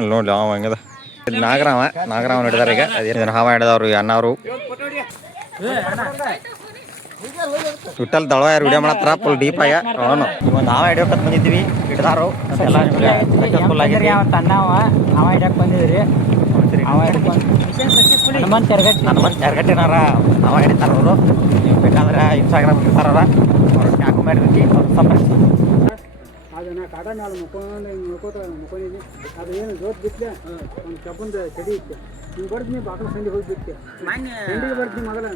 ಇಲ್ಲಿ ನೋಡ್ಲಿ ಅವ ಹಂಗದ ನಾಗರಾಮ ಹಿಡಿದಾರ ಈಗ ಅದೇನು ಹಾವ ಹಿಡಿದವ್ರು ಅಣ್ಣವರು ವಿಠಲ್ ದಳವಾಯರು ವಿಡಿಯೋ ಮಾಡತ್ತಾರ ಫುಲ್ ಡೀಪ್ ಆಗ ಅವನು ಇವಾಗ ನಾವ ಹಿಡಿಯೋಕತ್ ಬಂದಿದ್ವಿ ಹಿಡ್ದಾರು ಎಲ್ಲ ಸಕ್ಸಸ್ಫುಲ್ ಆಗಿದ್ರಿ ಅವ ಹಿಡಿಯಕ್ಕೆ ಬಂದಿದ್ರಿ ಹನುಮಂತ್ ಎರಗಟ್ಟಿನಾರ ಅವ ಹಿಡಿತಾರ ಅವರು ನೀವು ಬೇಕಾದ್ರೆ ಇನ್ಸ್ಟಾಗ್ರಾಮ್ ಇರ್ತಾರ ಅವ್ರು ಟ್ಯಾಗ್ ಮಾಡಿರ್ತಿ ಸಂಪರ್ಕಿಸಿ ಅದನ್ನ ಕಾಟ ನಾಳೆ ಮುಕ್ಕೊಂಡಿದ್ದೀನಿ ಅದು ಏನು ಜೋತ್ ಬಿತ್ತೆ ಒಂದು ಕಬ್ಬಂದ ಚಡಿ ಇತ್ತು ನೀವು ಬರ್ತೀನಿ ಬಾಕಲು ಸಂಡಿ ಹೋಗಿ ಬಿತ್ತೆ ಸಂಡಿಗೆ ಬರ್ತೀನಿ ಮೊದಲ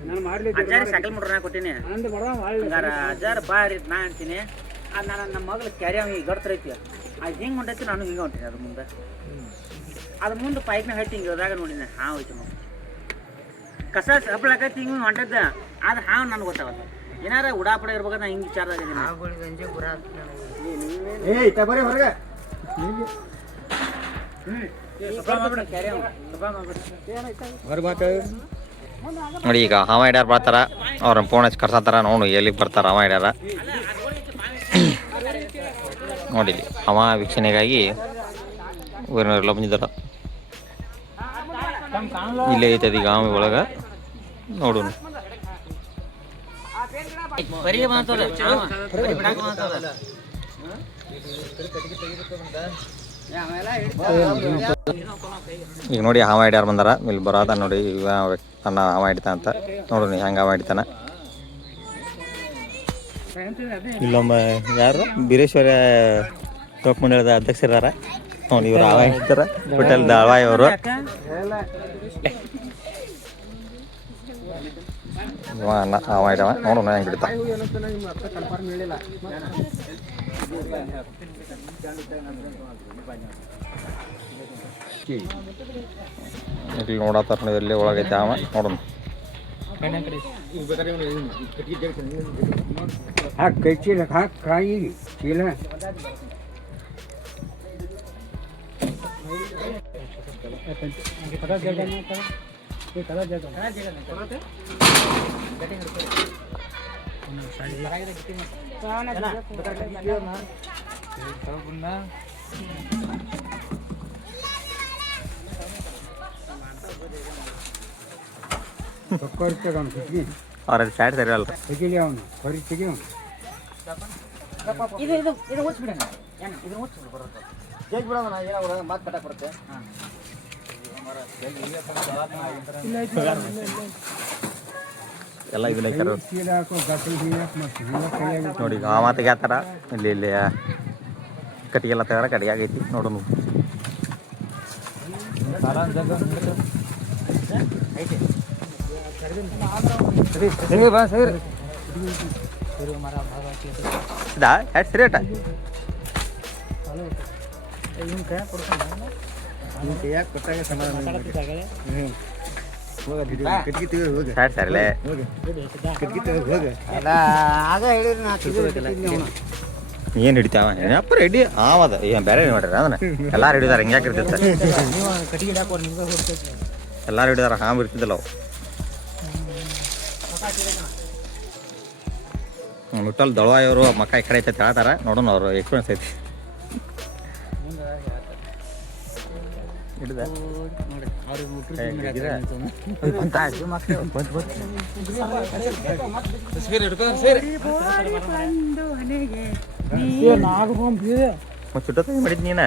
ನಾನು ಮಾಡ್ಲಿಕ್ಕೆ ಸಕಲ್ ಮುಟ್ರ ಕೊಟ್ಟಿನಿ ಅಜ್ಜಾರ ಬಾರಿ ನಾ ಅಂತೀನಿ ಅದು ನಾನು ನಮ್ಮ ಮಗಳು ಕ್ಯಾರಿ ಅವ್ನಿಗೆ ಗಡ್ತರ ಐತಿ ಅದು ಹಿಂಗೆ ಹೊಂಟೈತಿ ನಾನು ಹಿಂಗೆ ಹೊಂಟೀನಿ ಅದ್ರ ಮುಂದೆ ಅದ್ರ ಮುಂದೆ ಪೈಪ್ನ ಹಟ್ಟಿ ಹಿಂಗೆ ಇರೋದಾಗ ನೋಡಿನಿ ಹಾವು ಐತಿ ನಾವು ಕಸ ಹಪ್ಪಳಕೈತಿ ಹಿಂಗೆ ಹೊಂಟದ್ದ ಆದ್ರೆ ಹಾವು ನನಗೆ ಗೊತ್ತಾಗಲ್ಲ ಏನಾರ ಉಡಾಪಡ ಇರ್ಬೇಕಾದ್ರೆ ನಾ ಹಿಂಗೆ ವಿಚಾರದಾಗ ನೋಡಿ ಈಗ ಹಾವ ಹಿಡ್ಯಾರ ಬರ್ತಾರ ಅವ್ರನ್ನ ಫೋನ್ ಹಚ್ಚಿ ಕರ್ಸತ್ತಾರ ನೋಡು ಎಲ್ಲಿಗೆ ಬರ್ತಾರ ಹಾವ ಹಿಡ್ಯಾರ ನೋಡಿ ಹಾವ ವೀಕ್ಷಣೆಗಾಗಿ ಊರಿನವರೆಲ್ಲ ಬಂದಿದ್ದಾರ ಇಲ್ಲೇ ಐತದ ಈಗ ಹಾವಿ ಒಳಗೆ ನೋಡು ಈಗ ನೋಡಿ ಹಾವ ಹಿಡ್ಯಾರ ಬಂದಾರ ಇಲ್ಲಿ ಬರೋದ ನೋಡಿ ಈಗ ತನ್ನ ಹಾವ ಹಿಡಿತಾ ಅಂತ ನೋಡ್ರಿ ಹೆಂಗೆ ಹಾವ ಹಿಡಿತಾನ ಇಲ್ಲೊಮ್ಮ ಯಾರು ಬೀರೇಶ್ವರ ಟೋಪ್ ಮಂಡಳದ ಅಧ್ಯಕ್ಷರಾರ ನೋಡಿ ಇವ್ರು ಹಾವ ಹಿಡಿತಾರ ಹೋಟೆಲ್ ದಾಳ್ವಾಯಿ ಅವರು ಹಾವ ಹಿಡವ ನೋಡೋಣ ಹೆಂಗೆ ಹಿಡಿತಾ ಇಲ್ಲಿ ನೋಡತ್ತಾರ ನೋಡಿ ಎಲ್ಲಿ ಒಳಗೈತೆ ಅವ ನೋಡೋಣ ಕೈ ಚೀಲ ಕಾಯಿ ಚೀಲ ಅವ್ರ ಸೈಡ್ ಸರಿ ಅಲ್ಲ ತೆಗಿಲಿ ಅವನು ಹೊರಿ ತೆಗಿ ಅವನು ಇದು ಓದ್ಬಿಡೋಣ ಇದು ಓದ್ಬಿಡು ಬರುತ್ತೆ ಜೇಜ್ ಬಿಡೋಣ ಏನಾಗ ಮಾತು ಕಟ್ಟಕ್ಕೆ ಬರುತ್ತೆ ಎಲ್ಲ ಇದನ್ನ ನೋಡಿ ಆ ಮಾತಿಗೆ ಆತರ ಇಲ್ಲಿ ಕಟ್ಟಿಗೆ ಎಲ್ಲ ತೆಗಾರ ಕಟ್ಟಿಗೆ ಆಗೈತಿ ನೋಡೋಣ ಸರಿ ಅಟ ಏನ್ ಹಿಡಿತಾವ ಅಪ್ಪ ರೆಡಿ ಆವದ ಏನ್ ಬೇರೆ ಮಾಡ್ರಿ ಅದನ್ನ ಎಲ್ಲಾರು ಹಿಡಿದಾರ ಹಿಂಗ್ಯಾಕೆ ಇರ್ತಿತ್ತ ಎಲ್ಲಾರು ಹಿಡಿದಾರ ಹಾಂಬ್ ಇರ್ತಿದ್ದಲ್ಲ ಅವು ಮುಟ್ಟಲ್ ದಳವಾಯವರು ಮಕ್ಕ ಈ ಕಡೆ ಐತೆ ಹೇಳ್ತಾರ ನೋಡೋಣ ಅವ್ರು ಎಕ್ಸ್ಪೀರಿಯನ್ಸ್ ಐತಿ ಚುಟ್ಟ ಮಾಡಿದ್ ನೀನ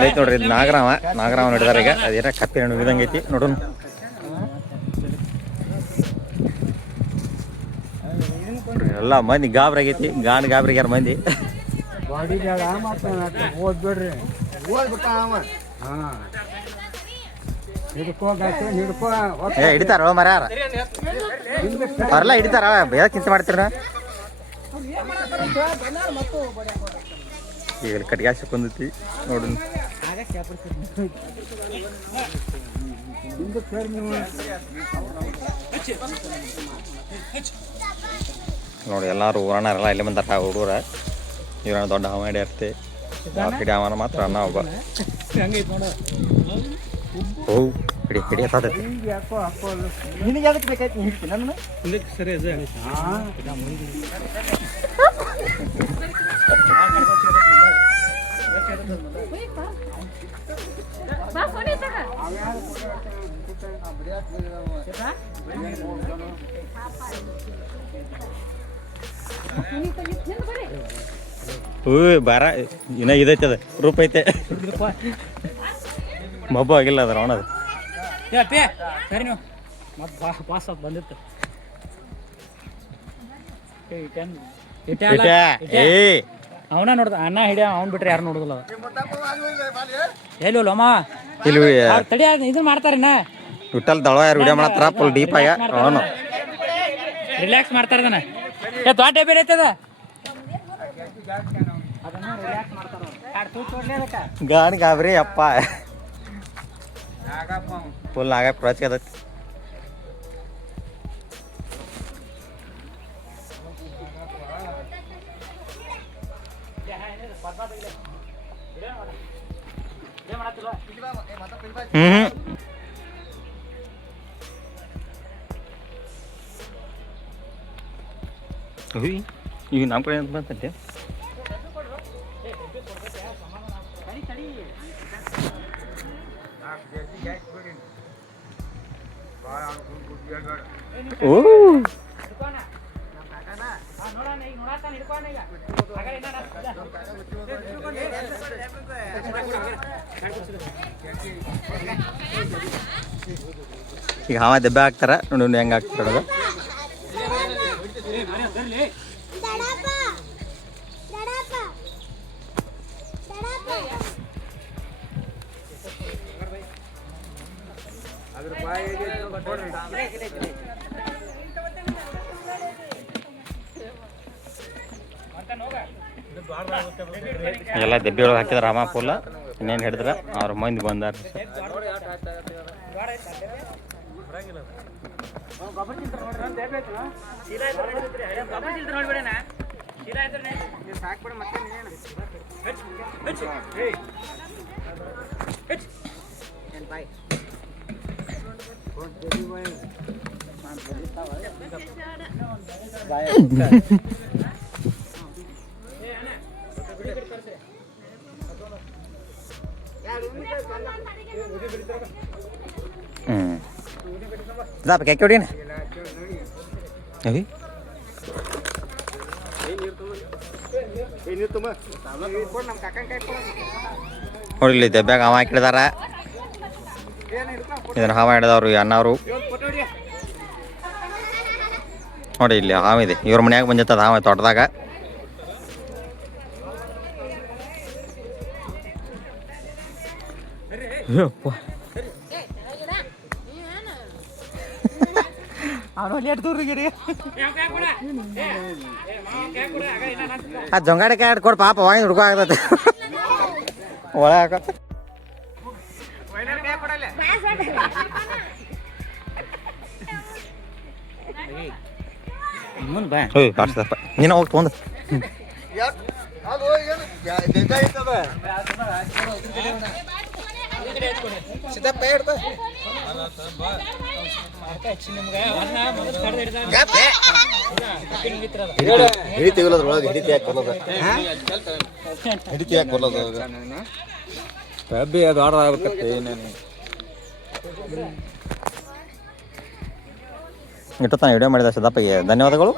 ಐತಿ ನೋಡ್ರಿ ಇದು ನಾಗರಾಮ ನೋಡಿದಾರ ಈಗ ಅದೇನ ಕಪ್ಪಿ ಹಣ್ಣು ಇದಂಗೆ ಐತಿ ನೋಡೋಣ ಎಲ್ಲ ಮಂದಿ ಗಾಬ್ರಾಗೈತಿ ಗಾಬ್ರಿಗ್ಯಾರ ಮಂದಿ ಹಿಡಿತಾರ ಮರ ಅವ್ರೆಲ್ಲ ಹಿಡಿತಾರ ಬೇಗ ಚಿಂತೆ ಮಾಡ್ತೀರ ಈಗ ಕಟ್ಗೆ ಹಾಕೊಂಡೈತಿ ನೋಡೋಣ ನೋಡಿ ಎಲ್ಲಾರು ಊರಣ್ಣರೆಲ್ಲ ಇಲ್ಲಿ ಬಂದಾರ ಹುಡುಗರ ಇವ್ರನ್ನ ದೊಡ್ಡ ಹಾವ ಹಿಡಿಯರ್ತಿ ಕಡೆ ಅವನ ಮಾತ್ರ ಅನ್ನ ಒಬ್ಬ ಓ ಹಿಡಿ ಹಿಡಿ ಸಾತೈತಿ ಹಿಂಗೆ ಯಾಕೋ ಹಾಕೋಲ್ಲ ನಿನಗೆ ಅದಕ್ಕೆ ಬೇಕಾಯ್ತು ನೀ ಹಿಡ್ತೀನಿ ನನ್ನ ಇದಕ್ಕೆ ಸರಿ ಅದೇ ಹಾಂ ಬಾರ ಇನ್ನ ಇದೈತೆ ಅದ ರೂಪ ಐತೆ ಮಬ್ಬು ಆಗಿಲ್ಲ ಅದ್ರ ಅವನದು ಸರಿ ನೀವು ಮತ್ತೆ ಪಾಸ್ ಅದು ಬಂದಿತ್ತು ಅವನ ನೋಡ್ದ ಅಣ್ಣ ಹಿಡಿಯ ಅವ್ನು ಬಿಟ್ರೆ ಯಾರು ನೋಡುದಿಲ್ಲ ಎಲ್ಲಿ ಅಮ್ಮ ಇಲ್ಲಿ ತಡಿ ಇದನ್ನ ಮಾಡ್ತಾರಣ್ಣ ವಿಠಲ್ ದಳ ಯಾರು ವಿಡಿಯೋ ಮಾಡತ್ತಾರ ಫುಲ್ ಡೀಪ್ ಆಗ ಅವನು ರಿಲ್ಯಾಕ್ಸ್ ಮಾಡ್ತಾರದನ ತೋಟ ಬೇರೆ ಐತದ ಗಾನ್ ಗಾಬ್ರಿ ಅಪ್ಪ ಫುಲ್ ಆಗ ಪ್ರಚ್ ಅದೈತಿ ಈಗ ನಮ್ಮ ಕಡೆ ಅಂತ ಬಂತಂತೆ ಓ ಈಗ ಹಾವ ದೆಬ್ಬೆ ಹಾಕ್ತಾರ ನೋಡಿ ಹೆಂಗೆ ಹಾಕ್ತಾರ ಅದು ಎಲ್ಲ ದೆಬ್ಬೆ ಒಳಗೆ ಹಾಕಿದಾರ ರಾಮ ಫುಲ್ಲ ಇನ್ನೇನು ಹಿಡಿದ್ರ ಅವ್ರ ಮಂದಿ ಬಂದಾರ Zap kayak kau ನೋಡಿಲ್ಲ ದೆಬ್ಬ್ಯಾಗ ಹಾವ ಹಾಕಿದಾರ ಇದನ್ನ ಹಾವ ಹಿಡಿದವ್ರು ಅಣ್ಣವರು ನೋಡಿ ಇಲ್ಲಿ ಹಾವಿದೆ ಇವ್ರ ಮನ್ಯಾಗ ಬಂದಿತ್ತದ ಹಾವ ತೋಟದಾಗ ಆ ಜೊಂಗಾಡೆ ಕಾಯಿ ಕೊಡು ಪಾಪ ಒಳಗೆ ಹುಡ್ಕೋ ಆಗ್ತದೆ ಒಳ ಹಾಕತ್ತ ನೀನು ಹೋಗಿ ತೊಗೊಂಡು ಇಟ್ಟು ವಿಡಿಯೋ ಮಾಡಿದ ಸಿದ್ದಪ್ಪಗೆ ಧನ್ಯವಾದಗಳು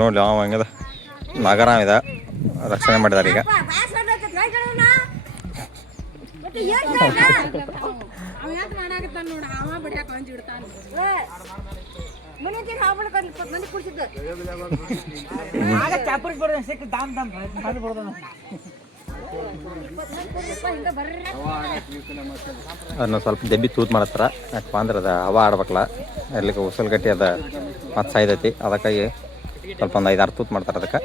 ನೋಡ್ಲಿ ಅವ ಹಂಗದ ನಾಗರಾಮ್ ಇದೆ ರಕ್ಷಣೆ ಮಾಡಿದಾರೆ ಈಗ ಅದನ್ನ ಸ್ವಲ್ಪ ದೆಬ್ಬಿ ತೂತ್ ಮಾಡತ್ತಾರ ಯಾಕಪ್ಪ ಅಂದ್ರೆ ಅದು ಹವಾ ಆಡ್ಬೇಕಲ್ಲ ಎಲ್ಲಿಗೆ ಉಸಲ್ ಗಟ್ಟಿ ಅದ ಮತ್ತು ಸಾಯ್ದೈತಿ ಅದಕ್ಕಾಗಿ ಸ್ವಲ್ಪ ಒಂದು 5-6 ತೂತ್ ಮಾಡ್ತಾರೆ ಅದಕ್ಕೆ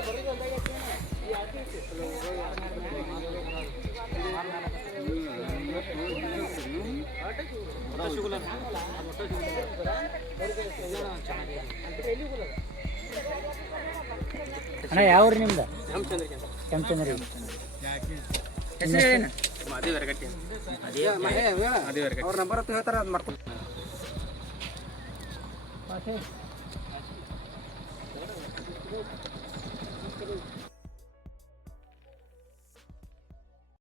ಅಣ್ಣ ಯಾವ ಊರು ನಿಮ್ದು ಕೆಂಚಂದ್ರಿ ಅವ್ರ ನಂಬರ್ ಅಂತ ಹೇಳ್ತಾರೆ ಅದು ಮಾಡ್ಕೊಂಡು